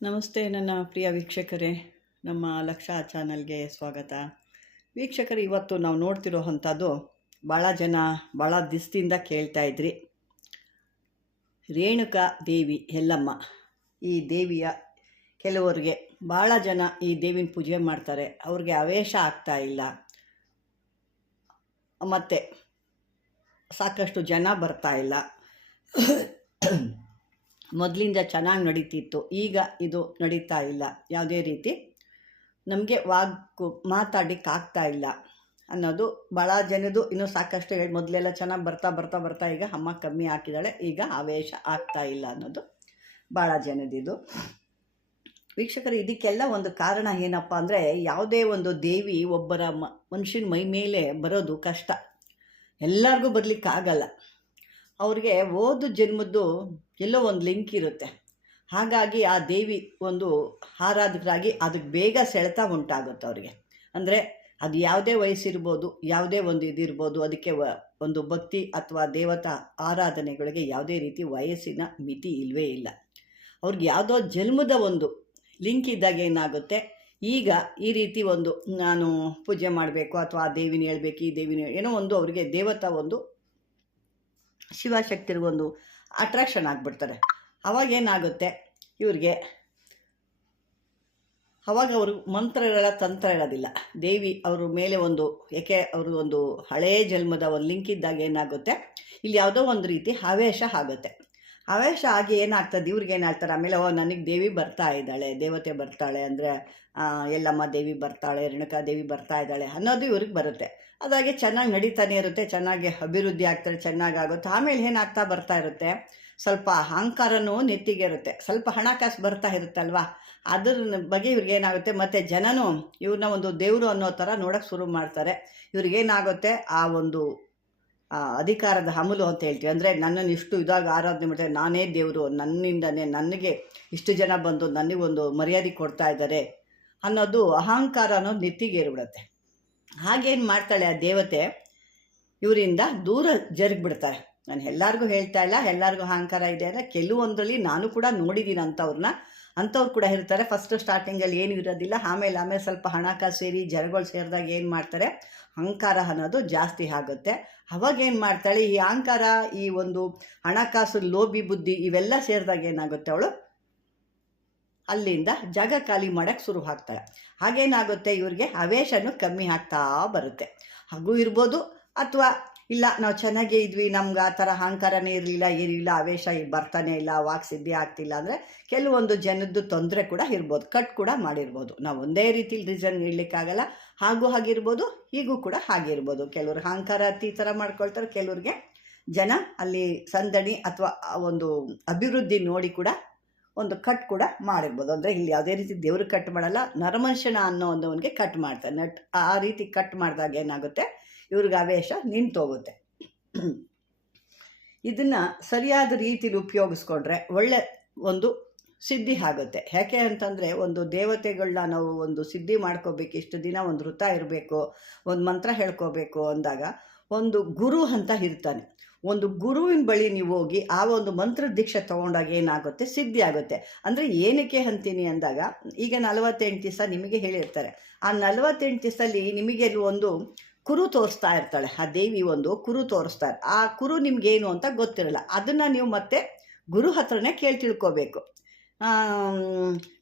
ನಮಸ್ತೆ ನನ್ನ ಪ್ರಿಯ ವೀಕ್ಷಕರೇ, ನಮ್ಮ ಲಕ್ಷ ಚಾನಲ್ಗೆ ಸ್ವಾಗತ. ವೀಕ್ಷಕರು, ಇವತ್ತು ನಾವು ನೋಡ್ತಿರೋ ಅಂಥದ್ದು ಭಾಳ ಜನ ಭಾಳ ದಿವಸದಿಂದ ಕೇಳ್ತಾ ಇದ್ರಿ. ರೇಣುಕಾ ದೇವಿ ಎಲ್ಲಮ್ಮ, ಈ ದೇವಿಯ ಕೆಲವರಿಗೆ ಭಾಳ ಜನ ಈ ದೇವಿನ ಪೂಜೆ ಮಾಡ್ತಾರೆ, ಅವ್ರಿಗೆ ಆವೇಶ ಆಗ್ತಾ ಇಲ್ಲ, ಮತ್ತು ಸಾಕಷ್ಟು ಜನ ಬರ್ತಾ ಇಲ್ಲ. ಮೊದಲಿಂದ ಚೆನ್ನಾಗಿ ನಡೀತಿತ್ತು, ಈಗ ಇದು ನಡೀತಾ ಇಲ್ಲ, ಯಾವುದೇ ರೀತಿ ನಮಗೆ ಮಾತಾಡಲಿಕ್ಕಾಗ್ತಾ ಇಲ್ಲ ಅನ್ನೋದು ಭಾಳ ಜನದು. ಇನ್ನೂ ಸಾಕಷ್ಟು ಮೊದಲೆಲ್ಲ ಚೆನ್ನಾಗಿ ಬರ್ತಾ ಈಗ ಅಮ್ಮ ಕಮ್ಮಿ ಹಾಕಿದ್ದಾಳೆ, ಈಗ ಆವೇಶ ಆಗ್ತಾ ಇಲ್ಲ ಅನ್ನೋದು ಭಾಳ ಜನದಿದು. ವೀಕ್ಷಕರು, ಇದಕ್ಕೆಲ್ಲ ಒಂದು ಕಾರಣ ಏನಪ್ಪ ಅಂದರೆ, ಯಾವುದೇ ಒಂದು ದೇವಿ ಒಬ್ಬರ ಮನುಷ್ಯನ ಮೈ ಮೇಲೆ ಬರೋದು ಕಷ್ಟ, ಎಲ್ಲರಿಗೂ ಬರಲಿಕ್ಕಾಗಲ್ಲ. ಅವ್ರಿಗೆ ಓದು ಜನ್ಮದ್ದು ಎಲ್ಲೋ ಒಂದು ಲಿಂಕ್ ಇರುತ್ತೆ. ಹಾಗಾಗಿ ಆ ದೇವಿ ಒಂದು ಆರಾಧಕರಾಗಿ ಅದಕ್ಕೆ ಬೇಗ ಸೆಳೆತ ಉಂಟಾಗುತ್ತೆ ಅವ್ರಿಗೆ. ಅಂದರೆ ಅದು ಯಾವುದೇ ವಯಸ್ಸಿರ್ಬೋದು, ಯಾವುದೇ ಒಂದು ಇದಿರ್ಬೋದು, ಅದಕ್ಕೆ ಒಂದು ಭಕ್ತಿ ಅಥವಾ ದೇವತಾ ಆರಾಧನೆಗಳಿಗೆ ಯಾವುದೇ ರೀತಿ ವಯಸ್ಸಿನ ಮಿತಿ ಇಲ್ಲವೇ ಇಲ್ಲ. ಅವ್ರಿಗೆ ಯಾವುದೋ ಜನ್ಮದ ಒಂದು ಲಿಂಕ್ ಇದ್ದಾಗ ಏನಾಗುತ್ತೆ, ಈಗ ಈ ರೀತಿ ಒಂದು ನಾನು ಪೂಜೆ ಮಾಡಬೇಕು ಅಥವಾ ಆ ದೇವಿನ ಹೇಳ್ಬೇಕು, ಈ ದೇವಿನ ಏನೋ ಒಂದು ಅವರಿಗೆ ದೇವತಾ ಒಂದು ಶಿವಶಕ್ತಿರಿಗೊಂದು ಅಟ್ರಾಕ್ಷನ್ ಆಗಿಬಿಡ್ತಾರೆ. ಅವಾಗೇನಾಗುತ್ತೆ ಇವ್ರಿಗೆ, ಅವಾಗ ಅವರು ಮಂತ್ರಗಳ ತಂತ್ರ ಇರೋದಿಲ್ಲ. ದೇವಿ ಅವ್ರ ಮೇಲೆ ಒಂದು, ಏಕೆ ಅವರು ಒಂದು ಹಳೆಯ ಜನ್ಮದ ಒಂದು ಲಿಂಕ್ ಇದ್ದಾಗ ಏನಾಗುತ್ತೆ, ಇಲ್ಲಿ ಯಾವುದೋ ಒಂದು ರೀತಿ ಆವೇಶ ಆಗುತ್ತೆ. ಆವೇಶ ಆಗಿ ಏನಾಗ್ತದೆ, ಇವ್ರಿಗೆ ಏನಾಗ್ತಾರೆ ಆಮೇಲೆ, ನನಗೆ ದೇವಿ ಬರ್ತಾ ಇದ್ದಾಳೆ, ದೇವತೆ ಬರ್ತಾಳೆ, ಅಂದರೆ ಎಲ್ಲಮ್ಮ ದೇವಿ ಬರ್ತಾಳೆ, ರೇಣುಕಾ ದೇವಿ ಬರ್ತಾ ಇದ್ದಾಳೆ ಅನ್ನೋದು ಇವ್ರಿಗೆ ಬರುತ್ತೆ. ಅದಾಗಿ ಚೆನ್ನಾಗಿ ನಡೀತಾನೆ ಇರುತ್ತೆ, ಚೆನ್ನಾಗಿ ಅಭಿವೃದ್ಧಿ ಆಗ್ತಾರೆ, ಚೆನ್ನಾಗಾಗುತ್ತೆ. ಆಮೇಲೆ ಏನಾಗ್ತಾ ಬರ್ತಾ ಇರುತ್ತೆ, ಸ್ವಲ್ಪ ಅಹಂಕಾರನೂ ನೆತ್ತಿಗೆ ಇರುತ್ತೆ, ಸ್ವಲ್ಪ ಹಣಕಾಸು ಬರ್ತಾ ಇರುತ್ತಲ್ವ, ಅದ್ರ ಬಗ್ಗೆ ಇವ್ರಿಗೇನಾಗುತ್ತೆ, ಮತ್ತು ಜನನೂ ಇವ್ರನ್ನ ಒಂದು ದೇವರು ಅನ್ನೋ ಥರ ನೋಡೋಕ್ಕೆ ಶುರು ಮಾಡ್ತಾರೆ. ಇವ್ರಿಗೇನಾಗುತ್ತೆ, ಆ ಒಂದು ಅಧಿಕಾರದ ಹಮಲು ಅಂತ ಹೇಳ್ತೀವಿ, ಅಂದರೆ ನನ್ನನ್ನು ಇಷ್ಟು ಇದಾಗ ಆರಾಧನೆ ಮಾಡ್ತಾರೆ, ನಾನೇ ದೇವರು, ನನ್ನಿಂದನೇ ನನಗೆ ಇಷ್ಟು ಜನ ಬಂದು ನನಗೊಂದು ಮರ್ಯಾದೆ ಕೊಡ್ತಾ ಇದ್ದಾರೆ ಅನ್ನೋದು ಅಹಂಕಾರ ಅನ್ನೋದು ನೆತ್ತಿಗೆ ಏರಿಬಿಡುತ್ತೆ. ಹಾಗೇನು ಮಾಡ್ತಾಳೆ ಆ ದೇವತೆ, ಇವರಿಂದ ದೂರ ಜರುಗಿಬಿಡ್ತಾರೆ. ನಾನು ಎಲ್ಲರಿಗೂ ಹೇಳ್ತಾ ಇಲ್ಲ, ಎಲ್ಲರಿಗೂ ಅಹಂಕಾರ ಇದೆ ಅಂದರೆ ಕೆಲವೊಂದರಲ್ಲಿ ನಾನು ಕೂಡ ನೋಡಿದ್ದೀನಿ ಅಂಥವ್ರು ಕೂಡ ಇರ್ತಾರೆ. ಫಸ್ಟ್ ಸ್ಟಾರ್ಟಿಂಗಲ್ಲಿ ಏನು ಇರೋದಿಲ್ಲ, ಆಮೇಲೆ ಸ್ವಲ್ಪ ಹಣಕಾಸು ಸೇರಿ ಜನಗಳು ಸೇರಿದಾಗ ಏನು ಮಾಡ್ತಾರೆ, ಅಹಂಕಾರ ಅನ್ನೋದು ಜಾಸ್ತಿ ಆಗುತ್ತೆ. ಅವಾಗೇನು ಮಾಡ್ತಾಳೆ, ಈ ಅಹಂಕಾರ, ಈ ಒಂದು ಹಣಕಾಸು, ಲೋಭಿ ಬುದ್ಧಿ ಇವೆಲ್ಲ ಸೇರಿದಾಗ ಏನಾಗುತ್ತೆ, ಅವಳು ಅಲ್ಲಿಂದ ಜಾಗ ಖಾಲಿ ಮಾಡೋಕ್ಕೆ ಶುರು ಆಗ್ತಾಳೆ. ಹಾಗೇನಾಗುತ್ತೆ, ಇವ್ರಿಗೆ ಆವೇಶನೂ ಕಮ್ಮಿ ಆಗ್ತಾ ಬರುತ್ತೆ. ಹಾಗೂ ಇರ್ಬೋದು, ಅಥವಾ ಇಲ್ಲ ನಾವು ಚೆನ್ನಾಗೇ ಇದ್ವಿ, ನಮ್ಗೆ ಆ ಥರ ಅಹಂಕಾರನೇ ಇರಲಿಲ್ಲ, ಆವೇಶ ಬರ್ತಾನೆ ಇಲ್ಲ, ಸಿದ್ಧಿ ಆಗ್ತಿಲ್ಲ ಅಂದರೆ ಕೆಲವೊಂದು ಜನದ್ದು ತೊಂದರೆ ಕೂಡ ಇರ್ಬೋದು, ಕಟ್ ಕೂಡ ಮಾಡಿರ್ಬೋದು. ನಾವು ಒಂದೇ ರೀತಿಲಿ ರೀಸನ್ ನೀಡಲಿಕ್ಕಾಗಲ್ಲ, ಹಾಗಿರ್ಬೋದು, ಹೀಗೂ ಕೂಡ ಹಾಗಿರ್ಬೋದು. ಕೆಲವ್ರು ಅಹಂಕಾರ ಈ ಥರ ಮಾಡ್ಕೊಳ್ತಾರೆ, ಕೆಲವ್ರಿಗೆ ಜನ ಅಲ್ಲಿ ಸಂದಣಿ ಅಥವಾ ಒಂದು ಅಭಿವೃದ್ಧಿ ನೋಡಿ ಕೂಡ ಒಂದು ಕಟ್ ಕೂಡ ಮಾಡಿರ್ಬೋದು. ಅಂದರೆ ಇಲ್ಲಿ ಯಾವುದೇ ರೀತಿ ದೇವ್ರಿಗೆ ಕಟ್ ಮಾಡಲ್ಲ, ನರಮನುಷ್ಯನ ಅನ್ನೋ ಒಂದವನಿಗೆ ಕಟ್ ಮಾಡ್ತಾರೆ. ಆ ರೀತಿ ಕಟ್ ಮಾಡಿದಾಗ ಏನಾಗುತ್ತೆ, ಇವ್ರಿಗೆ ಆವೇಶ ನಿಂತೋಗುತ್ತೆ. ಇದನ್ನು ಸರಿಯಾದ ರೀತಿಲಿ ಉಪಯೋಗಿಸ್ಕೊಂಡ್ರೆ ಒಳ್ಳೆ ಒಂದು ಸಿದ್ಧಿ ಆಗುತ್ತೆ. ಯಾಕೆ ಅಂತಂದರೆ, ಒಂದು ದೇವತೆಗಳನ್ನ ನಾವು ಒಂದು ಸಿದ್ಧಿ ಮಾಡ್ಕೋಬೇಕು, ಇಷ್ಟು ದಿನ ಒಂದು ವೃತ ಇರಬೇಕು, ಒಂದು ಮಂತ್ರ ಹೇಳ್ಕೋಬೇಕು ಅಂದಾಗ ಒಂದು ಗುರು ಅಂತ ಇರ್ತಾನೆ. ಒಂದು ಗುರುವಿನ ಬಳಿ ನೀವು ಹೋಗಿ ಆ ಒಂದು ಮಂತ್ರ ದೀಕ್ಷೆ ತೊಗೊಂಡಾಗ ಏನಾಗುತ್ತೆ, ಸಿದ್ಧಿ ಆಗುತ್ತೆ. ಅಂದರೆ ಏನಕ್ಕೆ ಅಂತೀನಿ ಅಂದಾಗ, ಈಗ 48 ದಿವಸ ನಿಮಗೆ ಹೇಳಿರ್ತಾರೆ, ಆ 48 ದಿವಸದಲ್ಲಿ ನಿಮಗೆ ಒಂದು ಕುರು ತೋರಿಸ್ತಾ ಇರ್ತಾಳೆ ಆ ದೇವಿ, ಒಂದು ಕುರು ತೋರಿಸ್ತಾರೆ. ಆ ಕುರು ನಿಮಗೇನು ಅಂತ ಗೊತ್ತಿರಲ್ಲ, ಅದನ್ನು ನೀವು ಮತ್ತೆ ಗುರು ಹತ್ರನೇ ಕೇಳಿ ತಿಳ್ಕೊಬೇಕು.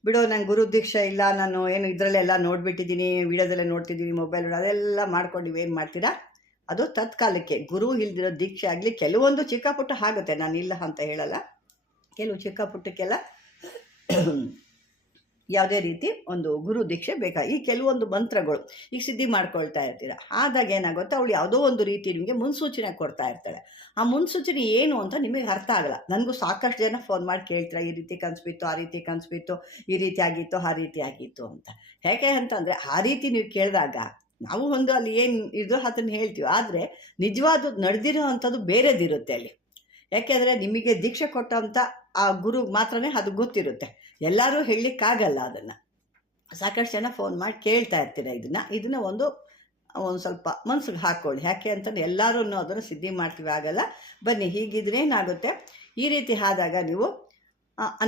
ಬಿಡೋ, ನಂಗೆ ಗುರು ದೀಕ್ಷೆ ಇಲ್ಲ, ನಾನು ಏನು ಇದರಲ್ಲೆಲ್ಲ ನೋಡಿಬಿಟ್ಟಿದ್ದೀನಿ, ವಿಡಿಯೋದಲ್ಲೇ ನೋಡ್ತಿದ್ದೀನಿ, ಮೊಬೈಲ್ ಅದೆಲ್ಲ ಮಾಡ್ಕೊಂಡು ನೀವೇನು ಮಾಡ್ತೀರಾ, ಅದು ತತ್ಕಾಲಕ್ಕೆ. ಗುರು ಇಲ್ದಿರೋ ದೀಕ್ಷೆ ಆಗಲಿ, ಕೆಲವೊಂದು ಚಿಕ್ಕ ಪುಟ್ಟ ಆಗುತ್ತೆ, ನಾನು ಇಲ್ಲ ಅಂತ ಹೇಳಲ್ಲ, ಕೆಲವು ಚಿಕ್ಕ ಪುಟ್ಟಕ್ಕೆಲ್ಲ ಯಾವುದೇ ರೀತಿ ಒಂದು ಗುರು ದೀಕ್ಷೆ ಈ ಕೆಲವೊಂದು ಮಂತ್ರಗಳು ಈಗ ಸಿದ್ಧಿ ಮಾಡ್ಕೊಳ್ತಾ ಇರ್ತೀರ, ಆದಾಗ ಏನಾಗುತ್ತೆ, ಅವಳು ಯಾವುದೋ ಒಂದು ರೀತಿ ನಿಮಗೆ ಮುನ್ಸೂಚನೆ ಕೊಡ್ತಾ ಇರ್ತಾಳೆ. ಆ ಮುನ್ಸೂಚನೆ ಏನು ಅಂತ ನಿಮಗೆ ಅರ್ಥ ಆಗಲ್ಲ. ನನಗೂ ಸಾಕಷ್ಟು ಜನ ಫೋನ್ ಮಾಡಿ ಕೇಳ್ತೀರ, ಈ ರೀತಿ ಕನಸ್ಬಿತ್ತು, ಆ ರೀತಿ ಕನಸ್ಬಿತ್ತು, ಈ ರೀತಿ ಆಗಿತ್ತು, ಆ ರೀತಿ ಆಗಿತ್ತು ಅಂತ. ಹೇಗೆ ಅಂತಂದರೆ, ಆ ರೀತಿ ನೀವು ಕೇಳಿದಾಗ ನಾವು ಒಂದು ಅಲ್ಲಿ ಏನು ಇದು ಅದನ್ನು ಹೇಳ್ತೀವಿ, ಆದರೆ ನಿಜವಾದ ನಡೆದಿರೋ ಅಂಥದ್ದು ಬೇರೆದಿರುತ್ತೆ ಅಲ್ಲಿ. ಯಾಕೆಂದರೆ ನಿಮಗೆ ದೀಕ್ಷೆ ಕೊಟ್ಟಂಥ ಆ ಗುರು ಮಾತ್ರನೇ ಅದು ಗೊತ್ತಿರುತ್ತೆ, ಎಲ್ಲರೂ ಹೇಳಲಿಕ್ಕಾಗಲ್ಲ ಅದನ್ನು. ಸಾಕಷ್ಟು ಜನ ಫೋನ್ ಮಾಡಿ ಕೇಳ್ತಾ ಇರ್ತೀರ, ಇದನ್ನು ಒಂದು ಸ್ವಲ್ಪ ಮನ್ಸಿಗೆ ಹಾಕ್ಕೊಳ್ಳಿ. ಯಾಕೆ ಅಂತಂದ್ರೆ ಎಲ್ಲರೂ ಅದನ್ನು ಸಿದ್ಧಿ ಮಾಡ್ತೀವಿ, ಆಗಲ್ಲ. ಬನ್ನಿ, ಹೀಗಿದ್ರೆ ಏನಾಗುತ್ತೆ, ಈ ರೀತಿ ಆದಾಗ ನೀವು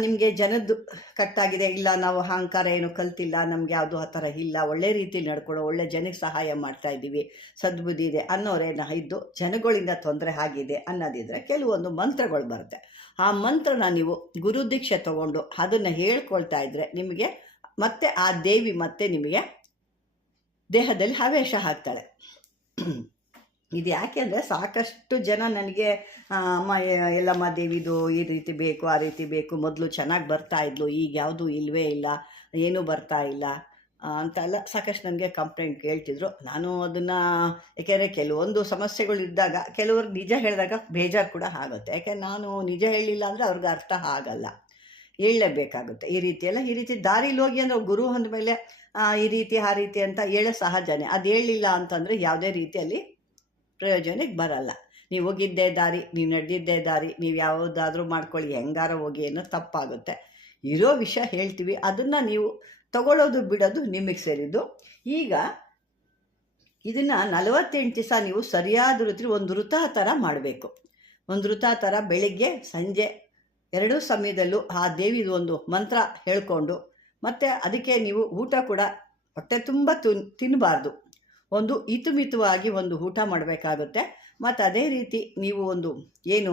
ನಿಮಗೆ ಜನದ್ದು ಕಟ್ಟಾಗಿದೆ, ಇಲ್ಲ ನಾವು ಅಹಂಕಾರ ಏನು ಕಲ್ತಿಲ್ಲ, ನಮಗೆ ಯಾವುದು ಆ ಥರ ಇಲ್ಲ, ಒಳ್ಳೆ ರೀತಿಲಿ ನಡ್ಕೊಳ್ಳೋ, ಒಳ್ಳೆ ಜನಕ್ಕೆ ಸಹಾಯ ಮಾಡ್ತಾ ಇದ್ದೀವಿ, ಸದ್ಬುದ್ಧಿ ಇದೆ ಅನ್ನೋರೇನ ಇದ್ದು ಜನಗಳಿಂದ ತೊಂದರೆ ಆಗಿದೆ ಅನ್ನೋದಿದ್ರೆ ಕೆಲವೊಂದು ಮಂತ್ರಗಳು ಬರುತ್ತೆ. ಆ ಮಂತ್ರನ ನೀವು ಗುರುದೀಕ್ಷೆ ತಗೊಂಡು ಅದನ್ನು ಹೇಳ್ಕೊಳ್ತಾ ಇದ್ದರೆ ನಿಮಗೆ ಮತ್ತೆ ಆ ದೇವಿ ಮತ್ತೆ ನಿಮಗೆ ದೇಹದಲ್ಲಿ ಆವೇಶ ಹಾಕ್ತಾಳೆ. ಇದು ಯಾಕೆ ಅಂದರೆ ಸಾಕಷ್ಟು ಜನ ನನಗೆ ಅಮ್ಮ ಎಲ್ಲಮ್ಮ ದೇವಿದು ಈ ರೀತಿ ಬೇಕು, ಆ ರೀತಿ ಬೇಕು, ಮೊದಲು ಚೆನ್ನಾಗಿ ಬರ್ತಾಯಿದ್ಲು, ಈಗ ಯಾವುದೂ ಇಲ್ಲವೇ ಇಲ್ಲ, ಏನೂ ಬರ್ತಾ ಇಲ್ಲ ಅಂತೆಲ್ಲ ಸಾಕಷ್ಟು ನನಗೆ ಕಂಪ್ಲೇಂಟ್ ಕೇಳ್ತಿದ್ರು. ನಾನು ಅದನ್ನು ಯಾಕೆಂದರೆ ಕೆಲವೊಂದು ಸಮಸ್ಯೆಗಳು ಇದ್ದಾಗ ಕೆಲವರು ನಿಜ ಹೇಳಿದಾಗ ಬೇಜಾರು ಕೂಡ ಆಗುತ್ತೆ. ಯಾಕೆಂದರೆ ನಾನು ನಿಜ ಹೇಳಿಲ್ಲ ಅಂದರೆ ಅವ್ರಿಗೆ ಅರ್ಥ ಆಗಲ್ಲ, ಹೇಳಲೇಬೇಕಾಗುತ್ತೆ. ಈ ರೀತಿ ದಾರಿಲಿ ಹೋಗಿ ಅಂದರೆ ಗುರು ಅಂದಮೇಲೆ ಈ ರೀತಿ ಆ ರೀತಿ ಅಂತ ಹೇಳೋ ಸಹಜನೇ. ಅದು ಹೇಳಲಿಲ್ಲ ಅಂತಂದರೆ ಯಾವುದೇ ರೀತಿಯಲ್ಲಿ ಪ್ರಯೋಜನಕ್ಕೆ ಬರಲ್ಲ. ನೀವು ಹೋಗಿದ್ದೇ ದಾರಿ, ನೀವು ನಡೆದಿದ್ದೇ ದಾರಿ, ನೀವು ಯಾವುದಾದ್ರೂ ಮಾಡ್ಕೊಳ್ಳಿ, ಹೆಂಗಾರ ಹೋಗಿ ಏನೋ ತಪ್ಪಾಗುತ್ತೆ. ಇರೋ ವಿಷಯ ಹೇಳ್ತೀವಿ, ಅದನ್ನು ನೀವು ತಗೊಳ್ಳೋದು ಬಿಡೋದು ನಿಮಗೆ ಸೇರಿದ್ದು. ಈಗ ಇದನ್ನು 48 ದಿವಸ ನೀವು ಸರಿಯಾದ ರೀತಿ ಒಂದು ವೃತ ಥರ ಮಾಡಬೇಕು. ಒಂದು ವೃತ ಥರ ಬೆಳಿಗ್ಗೆ ಸಂಜೆ 2 ಸಮಯದಲ್ಲೂ ಆ ದೇವಿದು ಒಂದು ಮಂತ್ರ ಹೇಳ್ಕೊಂಡು, ಮತ್ತು ಅದಕ್ಕೆ ನೀವು ಊಟ ಕೂಡ ಹೊಟ್ಟೆ ತುಂಬ ತಿನ್ನಬಾರ್ದು, ಒಂದು ಹಿತಮಿತವಾಗಿ ಒಂದು ಊಟ ಮಾಡಬೇಕಾಗುತ್ತೆ. ಮತ್ತು ಅದೇ ರೀತಿ ನೀವು ಒಂದು ಏನು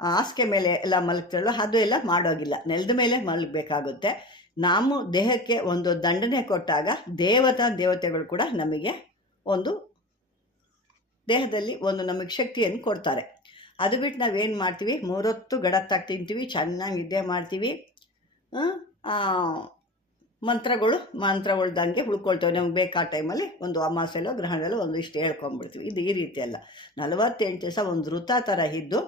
ಹಾಸಿಗೆ ಮೇಲೆ ಎಲ್ಲ ಮಲಗ್ತಾರಲ್ಲ ಅದು ಎಲ್ಲ ಮಾಡೋಗಿಲ್ಲ, ನೆಲದ ಮೇಲೆ ಮಲಗಬೇಕಾಗುತ್ತೆ. ನಾವು ದೇಹಕ್ಕೆ ಒಂದು ದಂಡನೆ ಕೊಟ್ಟಾಗ ದೇವತೆಗಳು ಕೂಡ ನಮಗೆ ಒಂದು ದೇಹದಲ್ಲಿ ಒಂದು ನಮಗೆ ಶಕ್ತಿಯನ್ನು ಕೊಡ್ತಾರೆ. ಅದು ಬಿಟ್ಟು ನಾವೇನು ಮಾಡ್ತೀವಿ, 3 ಹೊತ್ತು ಗಡತ್ತಾಗಿ ತಿಂತೀವಿ, ಚೆನ್ನಾಗಿ ನಿದ್ದೆ ಮಾಡ್ತೀವಿ, ಮಂತ್ರಗಳ್ದಂಗೆ ಉಳ್ಕೊಳ್ತೇವೆ. ನಮ್ಗೆ ಬೇಕಾ ಟೈಮಲ್ಲಿ ಒಂದು ಅಮಾವಾಸ್ಯೆಲ್ಲೋ ಗ್ರಹಣದಲ್ಲೋ ಒಂದು ಇಷ್ಟು ಹೇಳ್ಕೊಂಬಿಡ್ತೀವಿ. ಇದು ಈ ರೀತಿ ಅಲ್ಲ. 48 ದಿವಸ ಒಂದು ವೃತ ಥರ ಇದ್ದು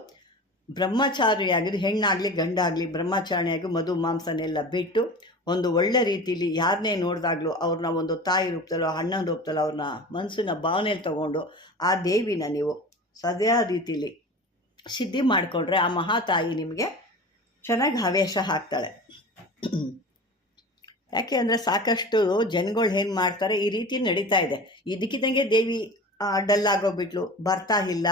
ಬ್ರಹ್ಮಚಾರಿಯಾಗಿದ್ದು, ಹೆಣ್ಣಾಗಲಿ ಗಂಡಾಗಲಿ ಬ್ರಹ್ಮಚಾರಿಯಾಗಿ ಮಧು ಮಾಂಸನೆಲ್ಲ ಬಿಟ್ಟು ಒಂದು ಒಳ್ಳೆ ರೀತಿಯಲ್ಲಿ ಯಾರನ್ನೇ ನೋಡಿದಾಗಲೂ ಅವ್ರನ್ನ ಒಂದು ತಾಯಿ ರೂಪದಲ್ಲೋ ಅಣ್ಣನ ರೂಪದಲ್ಲೋ ಅವ್ರನ್ನ ಮನಸ್ಸಿನ ಭಾವನೆಯಲ್ಲಿ ತೊಗೊಂಡು ಆ ದೇವಿನ ನೀವು ಸದಾ ರೀತಿಯಲ್ಲಿ ಸಿದ್ಧಿ ಮಾಡಿಕೊಂಡ್ರೆ ಆ ಮಹಾತಾಯಿ ನಿಮಗೆ ಚೆನ್ನಾಗಿ ಆವೇಶ ಹಾಕ್ತಾಳೆ. ಯಾಕೆ ಅಂದರೆ ಸಾಕಷ್ಟು ಜನಗಳು ಏನು ಮಾಡ್ತಾರೆ, ಈ ರೀತಿ ನಡೀತಾ ಇದೆ, ಇದಕ್ಕಿದ್ದಂಗೆ ದೇವಿ ಡಲ್ಲಾಗೋಗ್ಬಿಟ್ಲು, ಬರ್ತಾ ಇಲ್ಲ,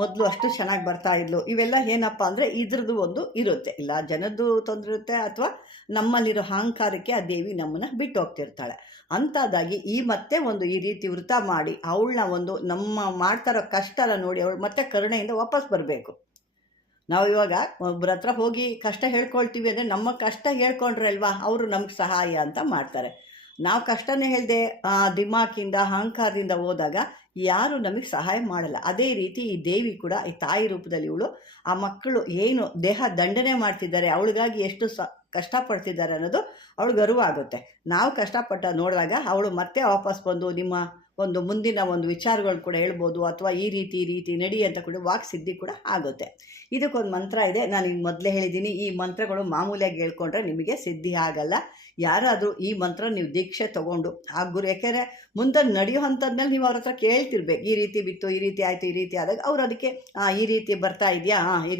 ಮೊದಲು ಅಷ್ಟು ಚೆನ್ನಾಗಿ ಬರ್ತಾ ಇದ್ಲು. ಇವೆಲ್ಲ ಏನಪ್ಪ ಅಂದರೆ ಇದ್ರದ್ದು ಒಂದು ಇರುತ್ತೆ, ಇಲ್ಲ ಜನದ್ದು ತೊಂದರೆ ಇರುತ್ತೆ, ಅಥವಾ ನಮ್ಮಲ್ಲಿರೋ ಅಹಂಕಾರಕ್ಕೆ ಆ ದೇವಿ ನಮ್ಮನ್ನು ಬಿಟ್ಟು ಹೋಗ್ತಿರ್ತಾಳೆ. ಅಂಥದ್ದಾಗಿ ಮತ್ತೆ ಒಂದು ಈ ರೀತಿ ವೃತ ಮಾಡಿ ಅವಳನ್ನ ಒಂದು ನಮ್ಮ ಮಾಡ್ತಾರೋ ಕಷ್ಟನ ನೋಡಿ ಅವಳು ಮತ್ತೆ ಕರುಣೆಯಿಂದ ವಾಪಸ್ ಬರಬೇಕು. ನಾವು ಇವಾಗ ಒಬ್ಬರ ಹತ್ರ ಹೋಗಿ ಕಷ್ಟ ಹೇಳ್ಕೊಳ್ತೀವಿ ಅಂದರೆ ನಮ್ಮ ಕಷ್ಟ ಹೇಳ್ಕೊಂಡ್ರೆ ಅಲ್ವಾ ಅವರು ನಮ್ಗೆ ಸಹಾಯ ಅಂತ ಮಾಡ್ತಾರೆ. ನಾವು ಕಷ್ಟನೇ ಹೇಳ್ದೆ ದಿಮಾಕಿಂದ ಅಹಂಕಾರದಿಂದ ಹೋದಾಗ ಯಾರು ನಮಗೆ ಸಹಾಯ ಮಾಡಲ್ಲ. ಅದೇ ರೀತಿ ಈ ದೇವಿ ಕೂಡ ಈ ತಾಯಿ ರೂಪದಲ್ಲಿ ಇವಳು ಆ ಮಕ್ಕಳು ಏನು ದೇಹ ದಂಡನೆ ಮಾಡ್ತಿದ್ದಾರೆ, ಅವಳಿಗಾಗಿ ಎಷ್ಟು ಕಷ್ಟಪಡ್ತಿದ್ದಾರೆ ಅನ್ನೋದು ಅವಳಿಗೆ ಅರಿವಾಗುತ್ತೆ. ನಾವು ಕಷ್ಟಪಟ್ಟ ನೋಡಿದಾಗ ಅವಳು ಮತ್ತೆ ವಾಪಸ್ ಬಂದು ನಿಮ್ಮ ಒಂದು ಮುಂದಿನ ಒಂದು ವಿಚಾರಗಳು ಕೂಡ ಹೇಳ್ಬೋದು, ಅಥವಾ ಈ ರೀತಿ ನಡಿ ಅಂತ ಕೂಡ ವಾಕ್ಸಿದ್ಧಿ ಕೂಡ ಆಗುತ್ತೆ. ಇದಕ್ಕೊಂದು ಮಂತ್ರ ಇದೆ, ನಾನು ಈಗ ಮೊದಲೇ ಹೇಳಿದ್ದೀನಿ. ಈ ಮಂತ್ರಗಳು ಮಾಮೂಲಿಯಾಗಿ ಹೇಳ್ಕೊಂಡ್ರೆ ನಿಮಗೆ ಸಿದ್ಧಿ ಆಗಲ್ಲ. ಯಾರಾದರೂ ಈ ಮಂತ್ರ ನೀವು ದೀಕ್ಷೆ ತೊಗೊಂಡು ಆ ಗುರು, ಯಾಕೆಂದರೆ ಮುಂದೆ ನಡೆಯೋ ಅಂಥದ್ಮೇಲೆ ನೀವು ಅವ್ರ ಹತ್ರ ಕೇಳ್ತಿರ್ಬೇಕು, ಈ ರೀತಿ ಬಿತ್ತು, ಈ ರೀತಿ ಆಯಿತು, ಈ ರೀತಿ ಆದಾಗ ಅವ್ರು ಅದಕ್ಕೆ ಈ ರೀತಿ ಬರ್ತಾ ಇದೆಯಾ, ಈ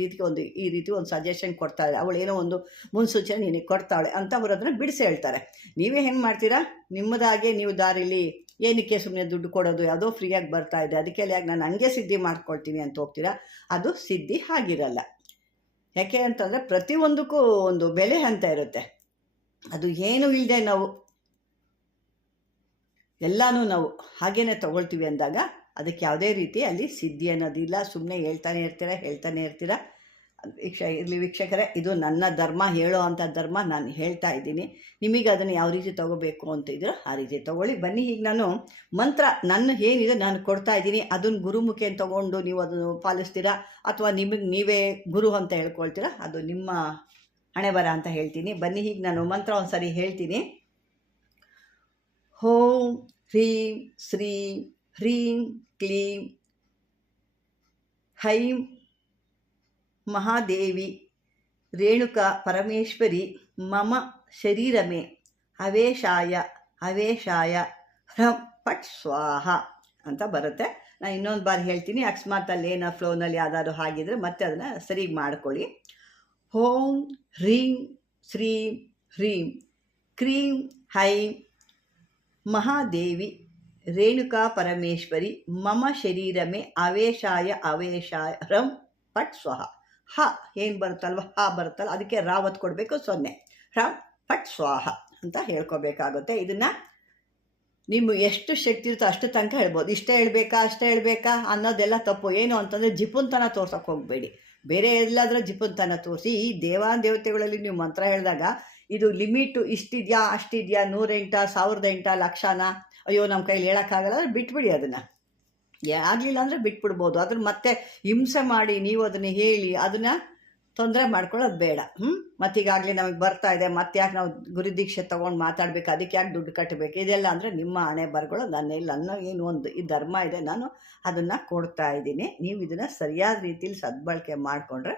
ರೀತಿ ಒಂದು ಸಜೆಷನ್ ಕೊಡ್ತಾಳೆ, ಅವಳು ಏನೋ ಒಂದು ಮುನ್ಸೂಚನೆ ನಿನಗೆ ಕೊಡ್ತಾಳೆ ಅಂತ ಅವರು ಅದನ್ನು ಬಿಡಿಸಿ ಹೇಳ್ತಾರೆ. ನೀವೇ ಹೆಂಗೆ ಮಾಡ್ತೀರಾ, ನಿಮ್ಮದಾಗೆ ನೀವು ದಾರಿಲಿ ಏನಕ್ಕೆ ಸುಮ್ಮನೆ ದುಡ್ಡು ಕೊಡೋದು, ಯಾವುದೋ ಫ್ರೀಯಾಗಿ ಬರ್ತಾ ಇದೆ ಅದಕ್ಕೆ ಯಾಕೆ ನಾನು ಹಂಗೆ ಸಿದ್ಧಿ ಮಾಡ್ಕೊಳ್ತೀನಿ ಅಂತ ಹೋಗ್ತೀರಾ, ಅದು ಸಿದ್ಧಿ ಆಗಿರಲ್ಲ. ಯಾಕೆ ಅಂತಂದರೆ ಪ್ರತಿಯೊಂದಕ್ಕೂ ಒಂದು ಬೆಲೆ ಅಂತ ಇರುತ್ತೆ. ಅದು ಏನೂ ಇಲ್ಲದೆ ನಾವು ಎಲ್ಲನೂ ನಾವು ಹಾಗೇ ತಗೊಳ್ತೀವಿ ಅಂದಾಗ ಅದಕ್ಕೆ ಯಾವುದೇ ರೀತಿ ಅಲ್ಲಿ ಸಿದ್ಧಿ ಅನ್ನೋದಿಲ್ಲ. ಸುಮ್ಮನೆ ಹೇಳ್ತಾನೆ ಇರ್ತೀರ. ವೀಕ್ಷಕರೇ, ಇದು ನನ್ನ ಧರ್ಮ, ಹೇಳೋ ಅಂಥ ಧರ್ಮ ನಾನು ಹೇಳ್ತಾ ಇದ್ದೀನಿ. ನಿಮಗೆ ಅದನ್ನು ಯಾವ ರೀತಿ ತೊಗೋಬೇಕು ಅಂತಿದ್ದೀರೋ ಆ ರೀತಿ ತೊಗೊಳ್ಳಿ. ಬನ್ನಿ, ಈಗ ನಾನು ಮಂತ್ರ ನನ್ನ ಏನಿದೆ ನಾನು ಕೊಡ್ತಾ ಇದ್ದೀನಿ, ಅದನ್ನು ಗುರುಮುಖೇನ ತೊಗೊಂಡು ನೀವು ಅದನ್ನು ಪಾಲಿಸ್ತೀರಾ, ಅಥವಾ ನಿಮಗೆ ನೀವೇ ಗುರು ಅಂತ ಹೇಳ್ಕೊಳ್ತೀರಾ, ಅದು ನಿಮ್ಮ ಹಣೆ ಬರ ಅಂತ ಹೇಳ್ತೀನಿ. ಬನ್ನಿ, ಈಗ ನಾನು ಮಂತ್ರ ಒಂದು ಸರಿ ಹೇಳ್ತೀನಿ. ಓಂ ಹ್ರೀಂ ಶ್ರೀಂ ಹ್ರೀಂ ಕ್ಲೀಂ ಹೈಂ ಮಹಾದೇವಿ ರೇಣುಕಾ ಪರಮೇಶ್ವರಿ ಮಮ ಶರೀರಮೇ ಅವೇಶಾಯ ಹ್ರಂ ಪಟ್ ಸ್ವಾಹ ಅಂತ ಬರುತ್ತೆ. ನಾನು ಇನ್ನೊಂದು ಬಾರಿ ಹೇಳ್ತೀನಿ, ಅಕಸ್ಮಾತ್ ಅಲ್ಲಿ ಏನೋ ಫ್ಲೋನಲ್ಲಿ ಯಾವ್ದಾದ್ರು ಆಗಿದ್ರೆ ಮತ್ತೆ ಅದನ್ನು ಸರಿ ಮಾಡ್ಕೊಳ್ಳಿ. ಓಂ ಹ್ರೀಂ ಶ್ರೀಂ ಹ್ರೀಂ ಕ್ರೀಂ ಹೈಂ ಮಹಾದೇವಿ ರೇಣುಕಾ ಪರಮೇಶ್ವರಿ ಮಮ ಶರೀರಮೇ ಅವೇಶಾಯ ಹ್ರಂ ಪಟ್ ಸ್ವಹ ಹ ಏನು ಬರುತ್ತಲ್ವ ಹ ಬರುತ್ತಲ್ಲ ಅದಕ್ಕೆ ರಾವತ್ ಕೊಡಬೇಕು 0. ಹ್ರಂ ಫಟ್ ಸ್ವಾಹ ಅಂತ ಹೇಳ್ಕೊಬೇಕಾಗುತ್ತೆ. ಇದನ್ನು ನಿಮ್ಮ ಎಷ್ಟು ಶಕ್ತಿ ಇರುತ್ತೋ ಅಷ್ಟು ತನಕ ಹೇಳ್ಬೋದು. ಇಷ್ಟೇ ಹೇಳ್ಬೇಕಾ ಅಷ್ಟೇ ಹೇಳ್ಬೇಕಾ ಅನ್ನೋದೆಲ್ಲ ತಪ್ಪು. ಏನು ಅಂತಂದರೆ ಜಿಪುನ್ತನ ತೋರ್ಸೋಕೆ ಹೋಗಬೇಡಿ. ಬೇರೆ ಎಲ್ಲಾದರೂ ಜಿಪುನ್ತನ ತೋರಿಸಿ ಈ ದೇವತೆಗಳಲ್ಲಿ ನೀವು ಮಂತ್ರ ಹೇಳಿದಾಗ ಇದು ಲಿಮಿಟು ಇಷ್ಟಿದೆಯಾ ಅಷ್ಟಿದೆಯಾ 108 1008 ಲಕ್ಷನ ಅಯ್ಯೋ ನಮ್ಮ ಕೈಲಿ ಹೇಳೋಕ್ಕಾಗಲ್ಲ ಅಂದರೆ ಬಿಟ್ಬಿಡಿ. ಅದನ್ನು ಆಗಲಿಲ್ಲ ಅಂದರೆ ಬಿಟ್ಬಿಡ್ಬೋದು. ಅದನ್ನು ಮತ್ತೆ ಹಿಂಸೆ ಮಾಡಿ ನೀವು ಅದನ್ನು ಹೇಳಿ ಅದನ್ನು ತೊಂದರೆ ಮಾಡ್ಕೊಳ್ಳೋದು ಬೇಡ. ಮತ್ತೀಗಾಗಲೇ ನಮಗೆ ಬರ್ತಾ ಇದೆ, ಮತ್ತೆ ಯಾಕೆ ನಾವು ಗುರುದೀಕ್ಷೆ ತೊಗೊಂಡು ಮಾತಾಡಬೇಕು, ಅದಕ್ಕೆ ಯಾಕೆ ದುಡ್ಡು ಕಟ್ಟಬೇಕು, ಇದೆಲ್ಲ ಅಂದರೆ ನಿಮ್ಮ ಹಣೆ ಬರಗಳು. ನನ್ನ ಏನು ಒಂದು ಈ ಧರ್ಮ ಇದೆ, ನಾನು ಅದನ್ನು ಕೊಡ್ತಾ ಇದ್ದೀನಿ. ನೀವು ಇದನ್ನು ಸರಿಯಾದ ರೀತಿಯಲ್ಲಿ ಸದ್ಬಳಕೆ ಮಾಡಿಕೊಂಡ್ರೆ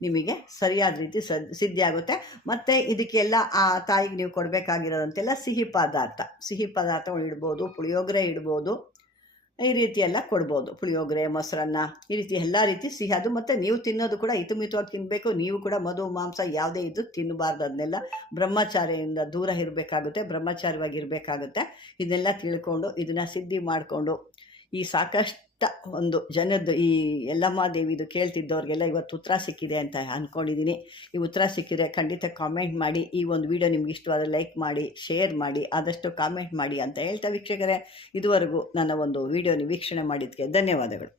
ನಿಮಗೆ ಸರಿಯಾದ ರೀತಿ ಸಿದ್ಧಿ ಆಗುತ್ತೆ. ಮತ್ತು ಇದಕ್ಕೆಲ್ಲ ಆ ತಾಯಿಗೆ ನೀವು ಕೊಡಬೇಕಾಗಿರೋದಂತೆಲ್ಲ ಸಿಹಿ ಪದಾರ್ಥಗಳು ಇಡ್ಬೋದು, ಪುಳಿಯೋಗರೆ ಇಡ್ಬೋದು, ಈ ರೀತಿ ಎಲ್ಲ ಕೊಡ್ಬೋದು. ಪುಳಿಯೋಗರೆ, ಮೊಸರನ್ನ, ಈ ರೀತಿ ಎಲ್ಲ ರೀತಿ ಸಿಹಿ. ಅದು ಮತ್ತು ನೀವು ತಿನ್ನೋದು ಕೂಡ ಹಿತಮಿತವಾಗಿ ತಿನ್ನಬೇಕು. ನೀವು ಕೂಡ ಮಧು ಮಾಂಸ ಯಾವುದೇ ಇದು ತಿನ್ನಬಾರ್ದು. ಅದನ್ನೆಲ್ಲ ಬ್ರಹ್ಮಚಾರಿಯಿಂದ ದೂರ ಇರಬೇಕಾಗುತ್ತೆ, ಬ್ರಹ್ಮಚಾರಿಯಾಗಿರಬೇಕಾಗುತ್ತೆ. ಇದನ್ನೆಲ್ಲ ತಿಳ್ಕೊಂಡು ಇದನ್ನು ಸಿದ್ಧಿ ಮಾಡಿಕೊಂಡು ಈ ಸಾಕಷ್ಟು ಒಂದು ಜನದ್ದು ಈ ಯಲ್ಲಮ್ಮ ದೇವಿದು ಕೇಳ್ತಿದ್ದವ್ರಿಗೆಲ್ಲ ಇವತ್ತು ಉತ್ತರ ಸಿಕ್ಕಿದೆ ಅಂತ ಅಂದ್ಕೊಂಡಿದ್ದೀನಿ. ಈ ಉತ್ತರ ಸಿಕ್ಕಿದೆ ಖಂಡಿತ ಕಾಮೆಂಟ್ ಮಾಡಿ. ಈ ಒಂದು ವಿಡಿಯೋ ನಿಮ್ಗೆ ಇಷ್ಟವಾದರೆ ಲೈಕ್ ಮಾಡಿ, ಶೇರ್ ಮಾಡಿ, ಆದಷ್ಟು ಕಾಮೆಂಟ್ ಮಾಡಿ ಅಂತ ಹೇಳ್ತಾ ವೀಕ್ಷಕರೇ, ಇದುವರೆಗೂ ನನ್ನ ಒಂದು ವಿಡಿಯೋನ ವೀಕ್ಷಣೆ ಮಾಡಿದ್ದಕ್ಕೆ ಧನ್ಯವಾದಗಳು.